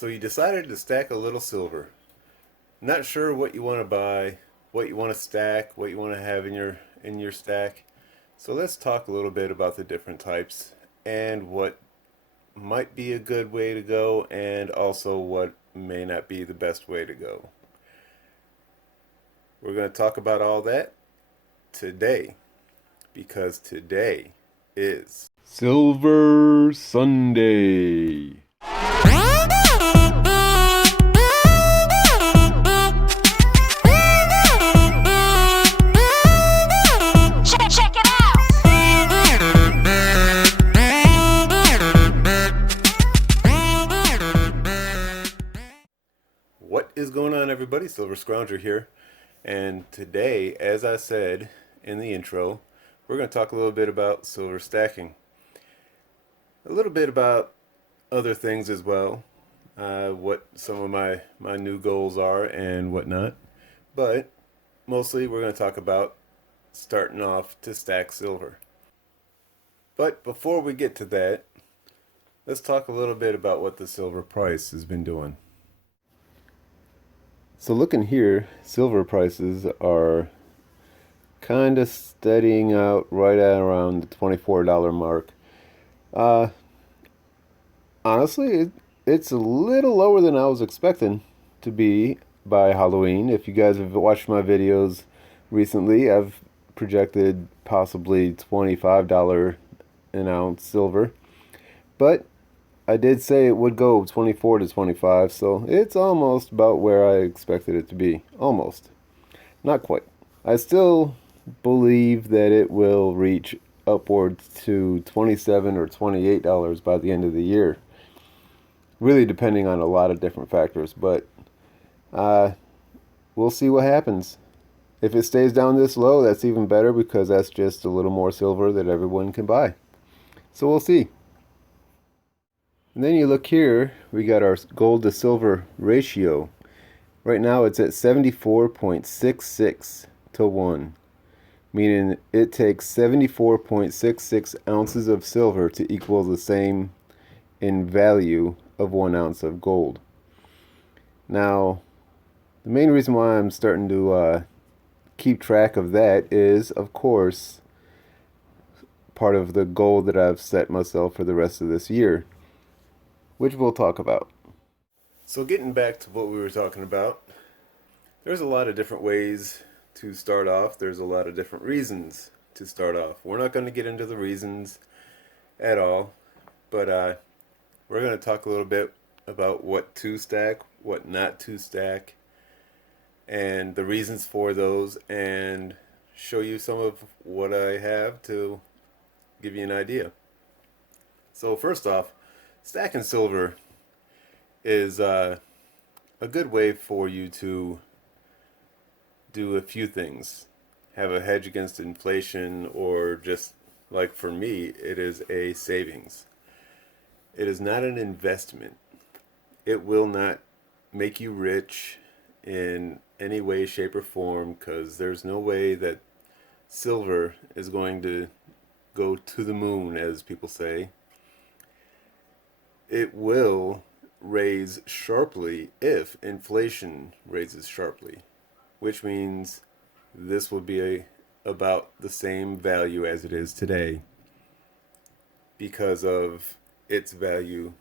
So you decided to stack a little silver. Not sure what you want to buy, what you want to stack, what you want to have in your stack. So let's talk a little bit about the different types and what might be a good way to go and also what may not be the best way to go. We're going to talk about all that today because today is Silver Sunday. Check it out. What is going on, everybody? Silver Scrounger here. And today, as I said in the intro, we're going to talk a little bit about silver stacking. A little bit about other things as well. What some of my new goals are and whatnot. But mostly we're going to talk about starting off to stack silver. But before we get to that, let's talk a little bit about what the silver price has been doing. So looking here, silver prices are kind of steadying out right at around the $24 mark. Honestly, it's a little lower than I was expecting to be by Halloween. If you guys have watched my videos recently, I've projected possibly $25 an ounce silver. But I did say it would go 24 to 25, so it's almost about where I expected it to be. Almost. Not quite. I still believe that it will reach upwards to $27 or $28 by the end of the year. Really depending on a lot of different factors, but we'll see what happens. If it stays down this low, that's even better because that's just a little more silver that everyone can buy. So we'll see. And then you look here, we got our gold to silver ratio. Right now it's at 74.66 to 1, meaning it takes 74.66 ounces of silver to equal the same in value of 1 ounce of gold. Now, the main reason why I'm starting to keep track of that is, of course, part of the goal that I've set myself for the rest of this year, which we'll talk about. So getting back to what we were talking about, there's a lot of different ways to start off. There's a lot of different reasons to start off. We're not going to get into the reasons at all, but we're going to talk a little bit about what to stack, what not to stack, and the reasons for those, and show you some of what I have to give you an idea. So first off, stacking silver is a good way for you to do a few things. Have a hedge against inflation, or just like for me, it is a savings. It is not an investment. It will not make you rich in any way, shape, or form, because there's no way that silver is going to go to the moon, as people say. It will raise sharply if inflation raises sharply, which means this will be about the same value as it is today because of its value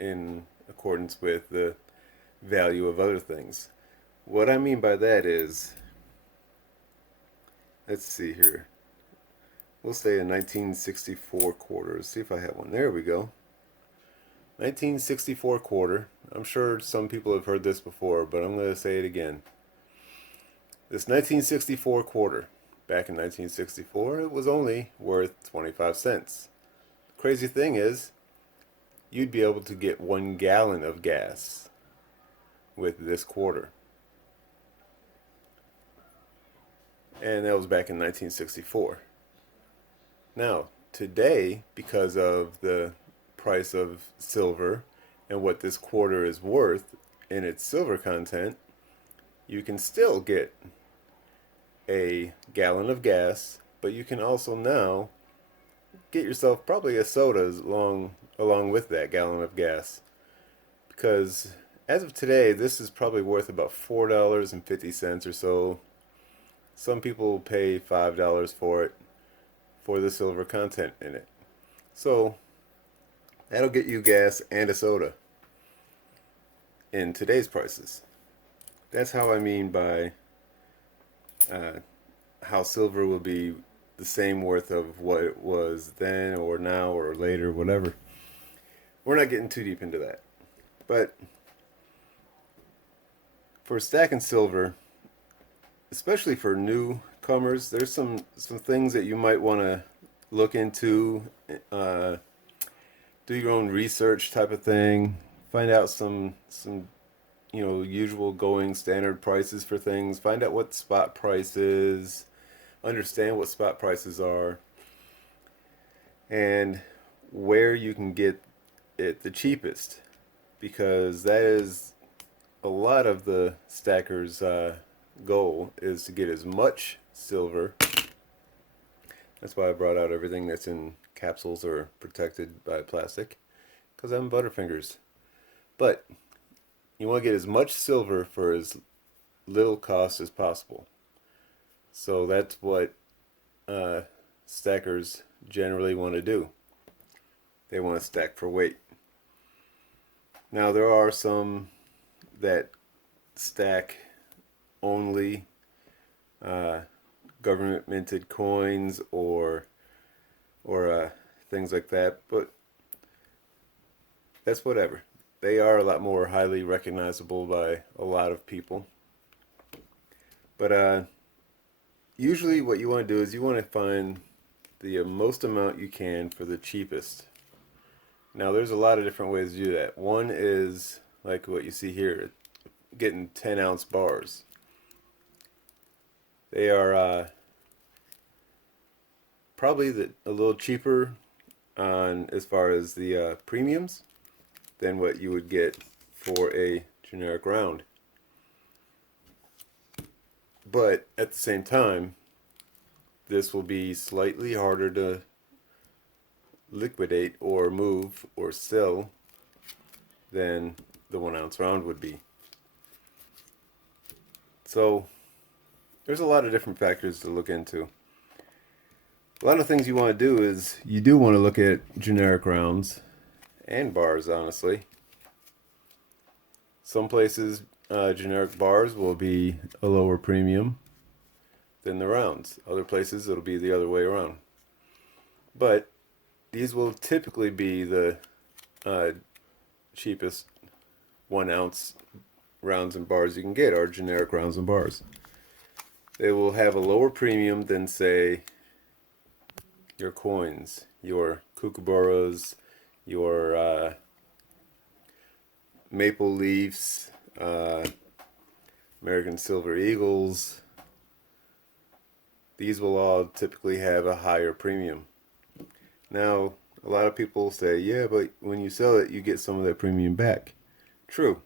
in accordance with the value of other things. What I mean by that is, let's see here. We'll say a 1964 quarter. See if I have one. There we go. 1964 quarter. I'm sure some people have heard this before, but I'm going to say it again. This 1964 quarter, back in 1964, it was only worth 25 cents. The crazy thing is, you'd be able to get 1 gallon of gas with this quarter. And that was back in 1964. Now, today, because of the price of silver and what this quarter is worth in its silver content, you can still get a gallon of gas, but you can also now get yourself probably a soda along with that gallon of gas, because as of today, this is probably worth about $4.50 or so. Some people will pay $5 for it for the silver content in it. So that'll get you gas and a soda in today's prices. That's how I mean by how silver will be the same worth of what it was then or now or later, whatever. We're not getting too deep into that. But for stacking silver, especially for newcomers, there's some things that you might want to look into, do your own research type of thing, find out some usual going standard prices for things, find out what spot price is, understand what spot prices are, and where you can get it the cheapest, because that is a lot of the stackers' goal is to get as much silver. That's why I brought out everything that's in capsules or protected by plastic, because I'm Butterfingers. But you want to get as much silver for as little cost as possible. So that's what stackers generally want to do. They want to stack for weight. Now there are some that stack only government minted coins or things like that, but that's whatever. They are a lot more highly recognizable by a lot of people. But usually what you want to do is you want to find the most amount you can for the cheapest. Now there's a lot of different ways to do that. One is like what you see here, getting 10-ounce bars. They are probably a little cheaper on as far as the premiums than what you would get for a generic round. But at the same time, this will be slightly harder to liquidate or move or sell than the 1-ounce round would be. So there's a lot of different factors to look into. A lot of things you want to do is you do want to look at generic rounds and bars, honestly. Some places generic bars will be a lower premium than the rounds. Other places it'll be the other way around. But these will typically be the cheapest 1-ounce rounds and bars you can get are generic rounds and bars. They will have a lower premium than, say, your coins, your kookaburras, your maple leafs, American Silver Eagles. These will all typically have a higher premium. Now, a lot of people say, yeah, but when you sell it, you get some of that premium back. True.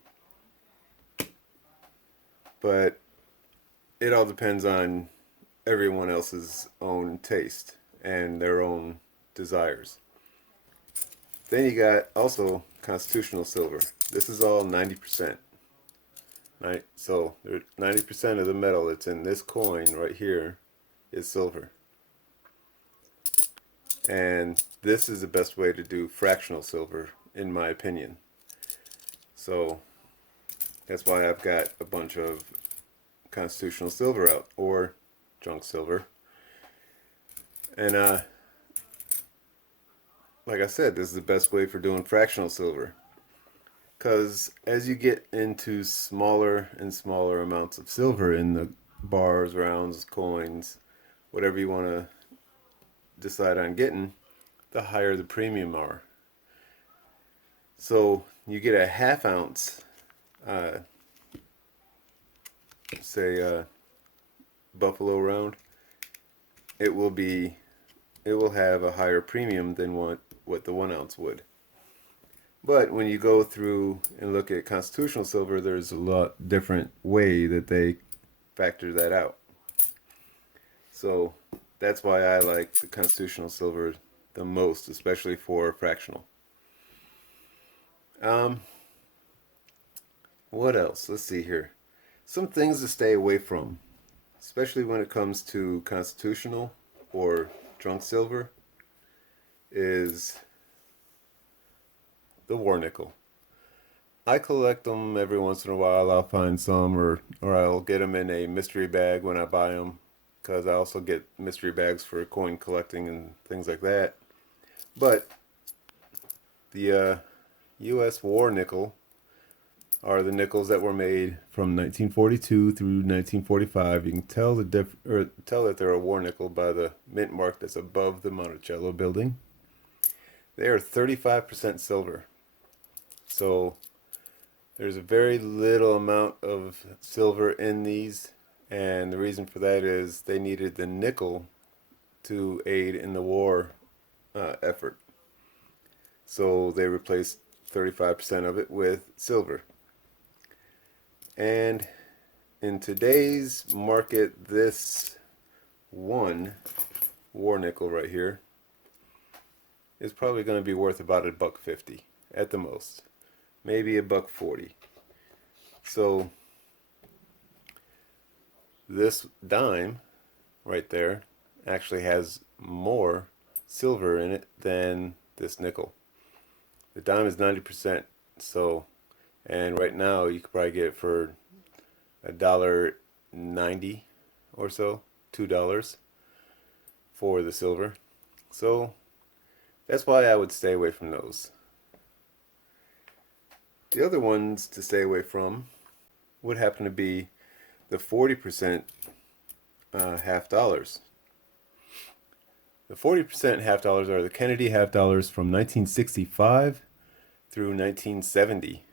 But it all depends on everyone else's own taste and their own desires. Then you got also constitutional silver. This is all 90%. Right? So 90% of the metal that's in this coin right here is silver. And this is the best way to do fractional silver, in my opinion. So that's why I've got a bunch of constitutional silver out, or junk silver. And like I said, this is the best way for doing fractional silver. Because as you get into smaller and smaller amounts of silver in the bars, rounds, coins, whatever you want to decide on getting, the higher the premium are. So you get a 1/2 ounce, say buffalo round, it will have a higher premium than what the 1-ounce would. But when you go through and look at constitutional silver, there's a lot different way that they factor that out. So that's why I like the constitutional silver the most, especially for fractional. What else? Let's see here. Some things to stay away from, especially when it comes to constitutional or junk silver, is the war nickel. I collect them every once in a while. I'll find some, or I'll get them in a mystery bag when I buy them, because I also get mystery bags for coin collecting and things like that. But the U.S. war nickel are the nickels that were made from 1942 through 1945. You can tell tell that they're a war nickel by the mint mark that's above the Monticello building. They are 35% silver. So there's a very little amount of silver in these, and the reason for that is they needed the nickel to aid in the war effort. So they replaced 35% of it with silver. And in today's market, this one war nickel right here is probably going to be worth about $1.50 at the most, maybe $1.40. So this dime right there actually has more silver in it than this nickel. The dime is 90%, so, and right now you could probably get it for $1.90 or so, $2 for the silver. So that's why I would stay away from those. The other ones to stay away from would happen to be the 40% half dollars. The 40% half dollars are the Kennedy half dollars from 1965 through 1970.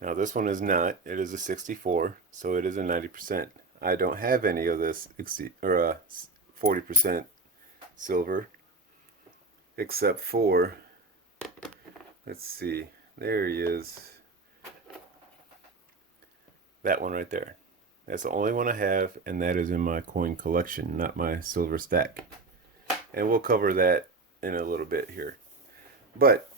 Now this one is not. It is a 64, so it is a 90%. I don't have any of this 40% silver, except for, let's see, there he is. That one right there. That's the only one I have, and that is in my coin collection, not my silver stack. And we'll cover that in a little bit here. But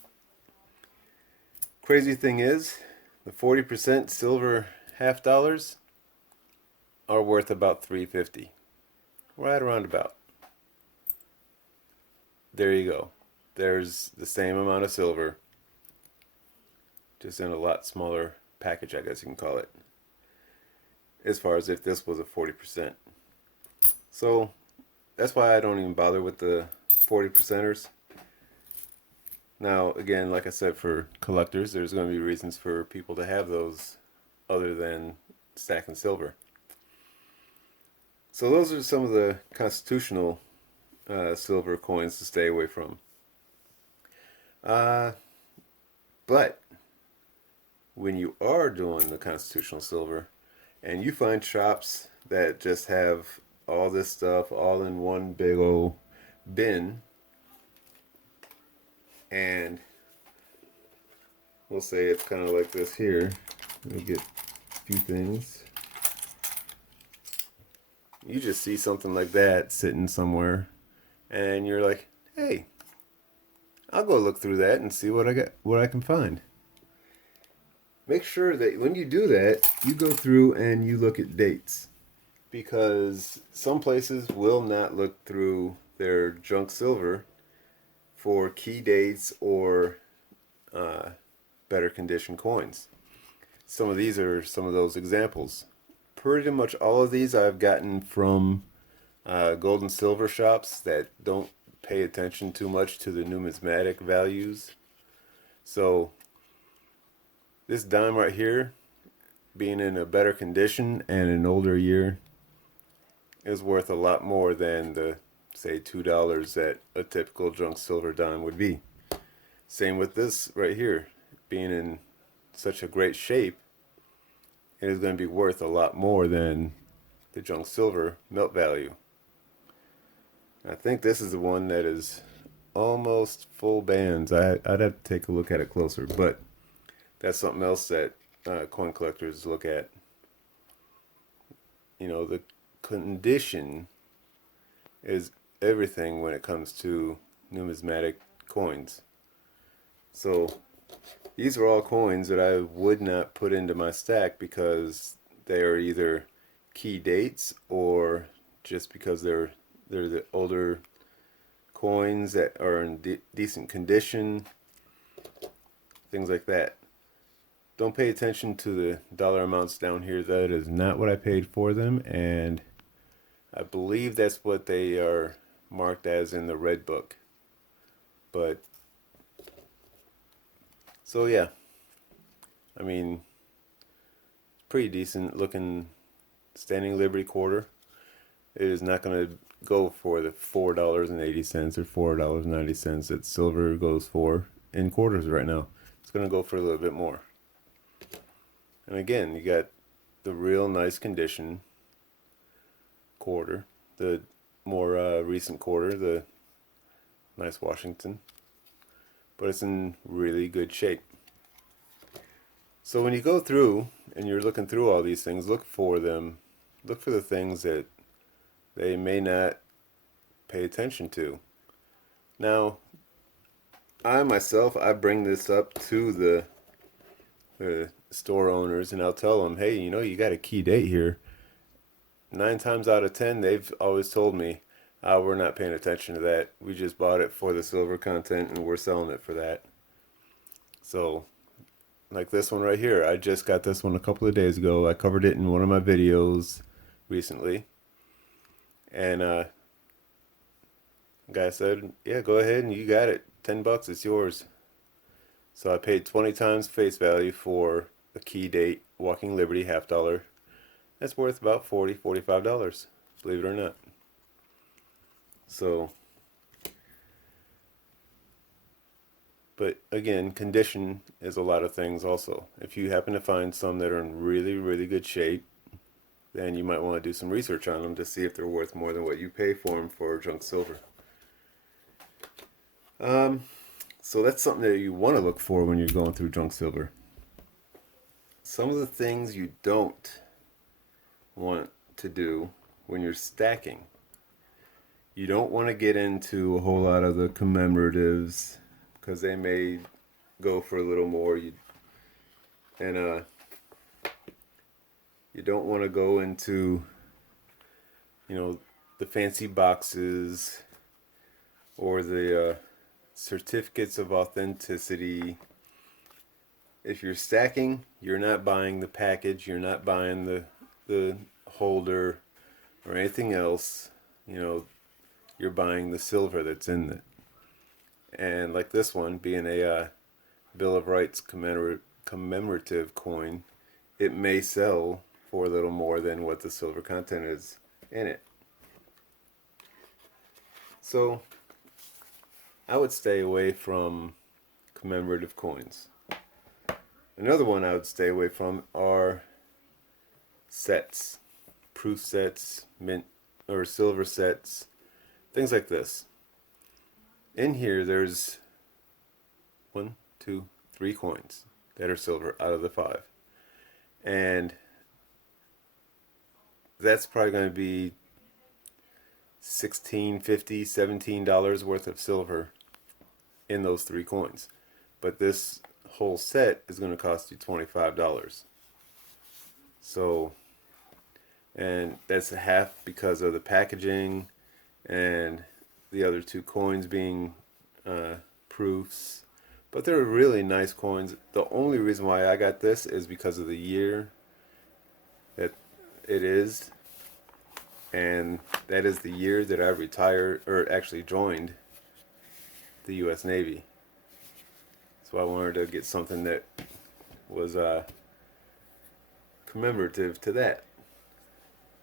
crazy thing is, the 40% silver half dollars are worth about $3.50. Right around about. There you go. There's the same amount of silver, just in a lot smaller package, I guess you can call it, as far as if this was a 40%. So that's why I don't even bother with the 40%ers. Now, again, like I said, for collectors, there's going to be reasons for people to have those other than stacking silver. So those are some of the constitutional silver coins to stay away from. But when you are doing the constitutional silver and you find shops that just have all this stuff all in one big old bin, and we'll say it's kind of like this here. Let me get a few things. You just see something like that sitting somewhere, and you're like, "Hey, I'll go look through that and see what I can find." Make sure that when you do that, you go through and you look at dates, because some places will not look through their junk silver for key dates or better condition coins. Some of these are some of those examples. Pretty much all of these I've gotten from gold and silver shops that don't pay attention too much to the numismatic values. So this dime right here, being in a better condition and an older year, is worth a lot more than the, say, $2 that a typical junk silver dime would be. Same with this right here, being in such a great shape, it is going to be worth a lot more than the junk silver melt value. I think this is the one that is almost full bands. I'd have to take a look at it closer, but that's something else that coin collectors look at. You know, the condition is everything when it comes to numismatic coins. So These are all coins that I would not put into my stack because they are either key dates or just because they're the older coins that are in decent condition, things like that. Don't pay attention to the dollar amounts down here. That is not what I paid for them, and I believe that's what they are marked as in the red book. But so yeah, I mean, pretty decent looking standing Liberty quarter. It is not going to go for the $4.80 or $4.90 that silver goes for in quarters right now. It's going to go for a little bit more. And again, you got the real nice condition quarter, the more recent quarter, the nice Washington, but it's in really good shape. So when you go through and you're looking through all these things, look for them. Look for the things that they may not pay attention to. Now, I myself, I bring this up to the store owners and I'll tell them, hey, you got a key date here. 9 times out of 10, they've always told me, we're not paying attention to that. We just bought it for the silver content and we're selling it for that. So, like this one right here, I just got this one a couple of days ago. I covered it in one of my videos recently. And guy said, yeah, go ahead and you got it. $10, it's yours. So I paid 20 times face value for a key date Walking Liberty $half. That's worth about $45, believe it or not. So, but again, condition is a lot of things also. If you happen to find some that are in really, really good shape, then you might want to do some research on them to see if they're worth more than what you pay for them for junk silver. So that's something that you want to look for when you're going through junk silver. Some of the things you don't want to do when you're stacking. You don't want to get into a whole lot of the commemoratives because they may go for a little more. You don't want to go into, the fancy boxes or the certificates of authenticity. If you're stacking, you're not buying the package, you're not buying the holder or anything else. You're buying the silver that's in it. And like this one, being a Bill of Rights commemorative coin, it may sell for a little more than what the silver content is in it. So I would stay away from commemorative coins. Another one I would stay away from are sets, proof sets, mint or silver sets, things like this. In here there's 1, 2, 3 coins that are silver out of the 5. And that's probably going to be $16, $50, $17 worth of silver in those 3 coins. But this whole set is going to cost you $25. So, and that's a half because of the packaging and the other 2 coins being proofs. But they're really nice coins. The only reason why I got this is because of the year that it is. And that is the year that I retired, or actually joined the U.S. Navy. So I wanted to get something that was commemorative to that.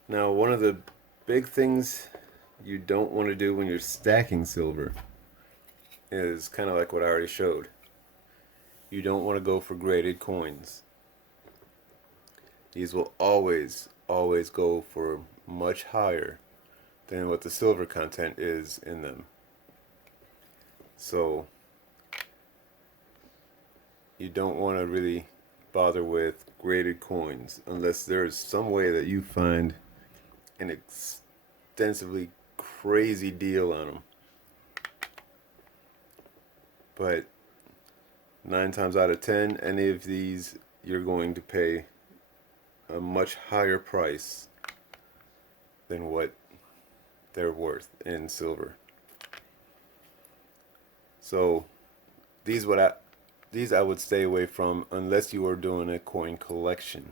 Now, one of the big things you don't want to do when you're stacking silver is kind of like what I already showed. You don't want to go for graded coins. These will always go for much higher than what the silver content is in them. So you don't want to really bother with graded coins unless there's some way that you find an extensively crazy deal on them. But 9 times out of 10, any of these you're going to pay a much higher price than what they're worth in silver. So these I would stay away from unless you are doing a coin collection.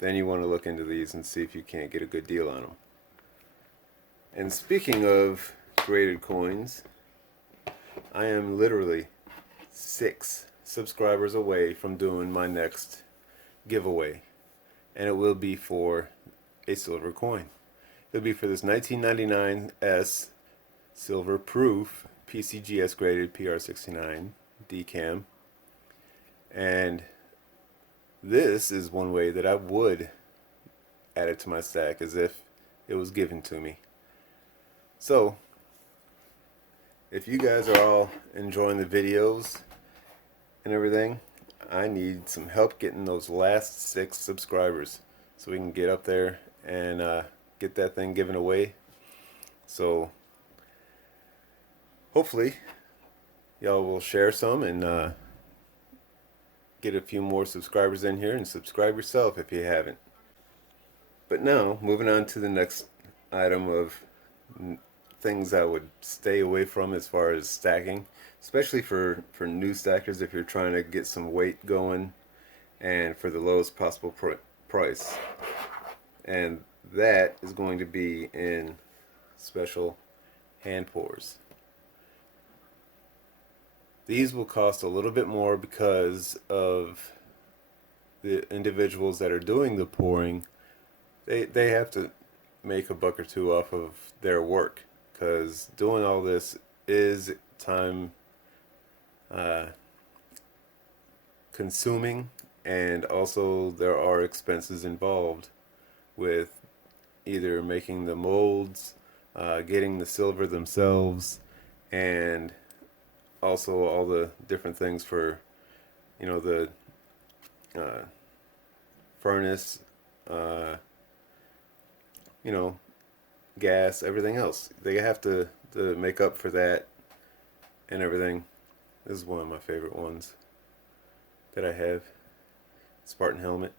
Then you want to look into these and see if you can't get a good deal on them. And speaking of graded coins, I am literally 6 subscribers away from doing my next giveaway, and it will be for a silver coin. It'll be for this 1999 S silver proof PCGS graded PR69 DCAM, and this is one way that I would add it to my stack, as if it was given to me. So if you guys are all enjoying the videos and everything, I need some help getting those last 6 subscribers so we can get up there and get that thing given away. So hopefully y'all will share some and get a few more subscribers in here, and subscribe yourself if you haven't. But now, moving on to the next item of things I would stay away from as far as stacking, especially for new stackers if you're trying to get some weight going and for the lowest possible price. And that is going to be in special hand pours. These will cost a little bit more because of the individuals that are doing the pouring. They have to make a buck or two off of their work, because doing all this is time consuming, and also there are expenses involved with either making the molds, getting the silver themselves, and also all the different things for, you know, the furnace, you know, gas, everything else. They have to make up for that and everything. This is one of my favorite ones that I have, Spartan helmet.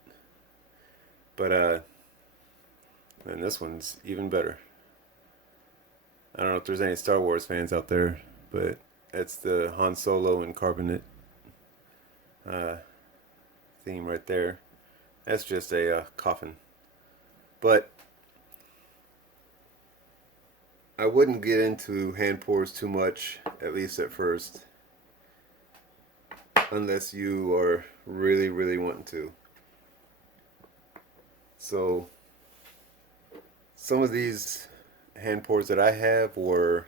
But and this one's even better. I don't know if there's any Star Wars fans out there, but it's the Han Solo and carbonate theme right there. That's just a coffin. But I wouldn't get into hand pours too much, at least at first, unless you are really, really wanting to. So some of these hand pours that I have were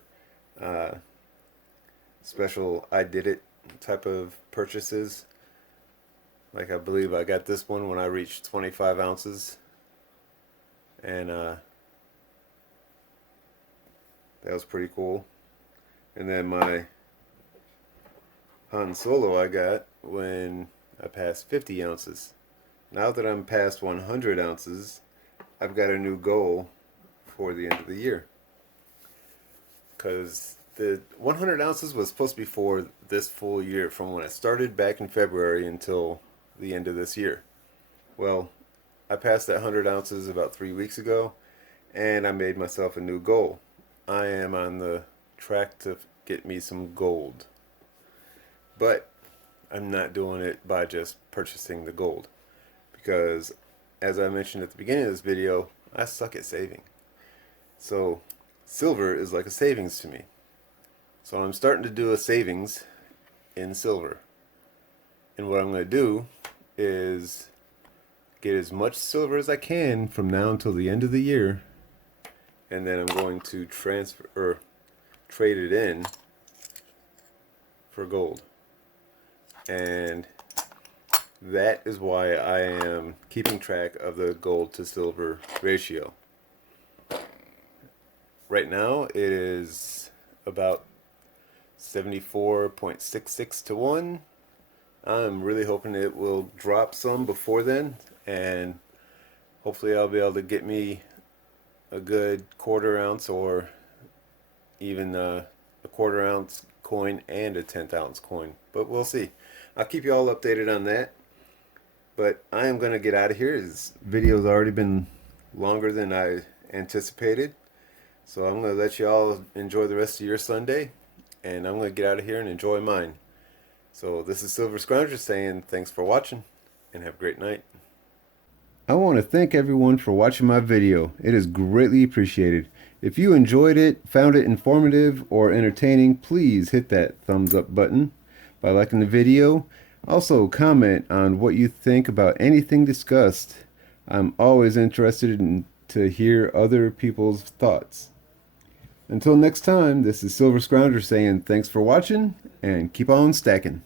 special I did it type of purchases. Like, I believe I got this one when I reached 25 ounces, and that was pretty cool. And then my Han Solo I got when I passed 50 ounces. Now that I'm past 100 ounces, I've got a new goal for the end of the year, because the 100 ounces was supposed to be for this full year, from when I started back in February until the end of this year. Well, I passed that 100 ounces about 3 weeks ago, and I made myself a new goal. I am on the track to get me some gold, but I'm not doing it by just purchasing the gold, because as I mentioned at the beginning of this video, I suck at saving. So silver is like a savings to me. So I'm starting to do a savings in silver. And what I'm going to do is get as much silver as I can from now until the end of the year, and then I'm going to transfer or trade it in for gold. And that is why I am keeping track of the gold to silver ratio. Right now it is about 74.66 to 1. I'm really hoping it will drop some before then, and hopefully I'll be able to get me a good quarter ounce, or even a quarter ounce coin and a 10th ounce coin. But we'll see. I'll keep you all updated on that. But I am going to get out of here. This video's already been longer than I anticipated. So I'm going to let you all enjoy the rest of your Sunday. And I'm going to get out of here and enjoy mine. So this is Silver Scrounger saying thanks for watching and have a great night. I want to thank everyone for watching my video. It is greatly appreciated. If you enjoyed it, found it informative or entertaining, please hit that thumbs up button by liking the video. Also comment on what you think about anything discussed. I'm always interested to hear other people's thoughts. Until next time, this is Silver Scrounger saying thanks for watching and keep on stacking.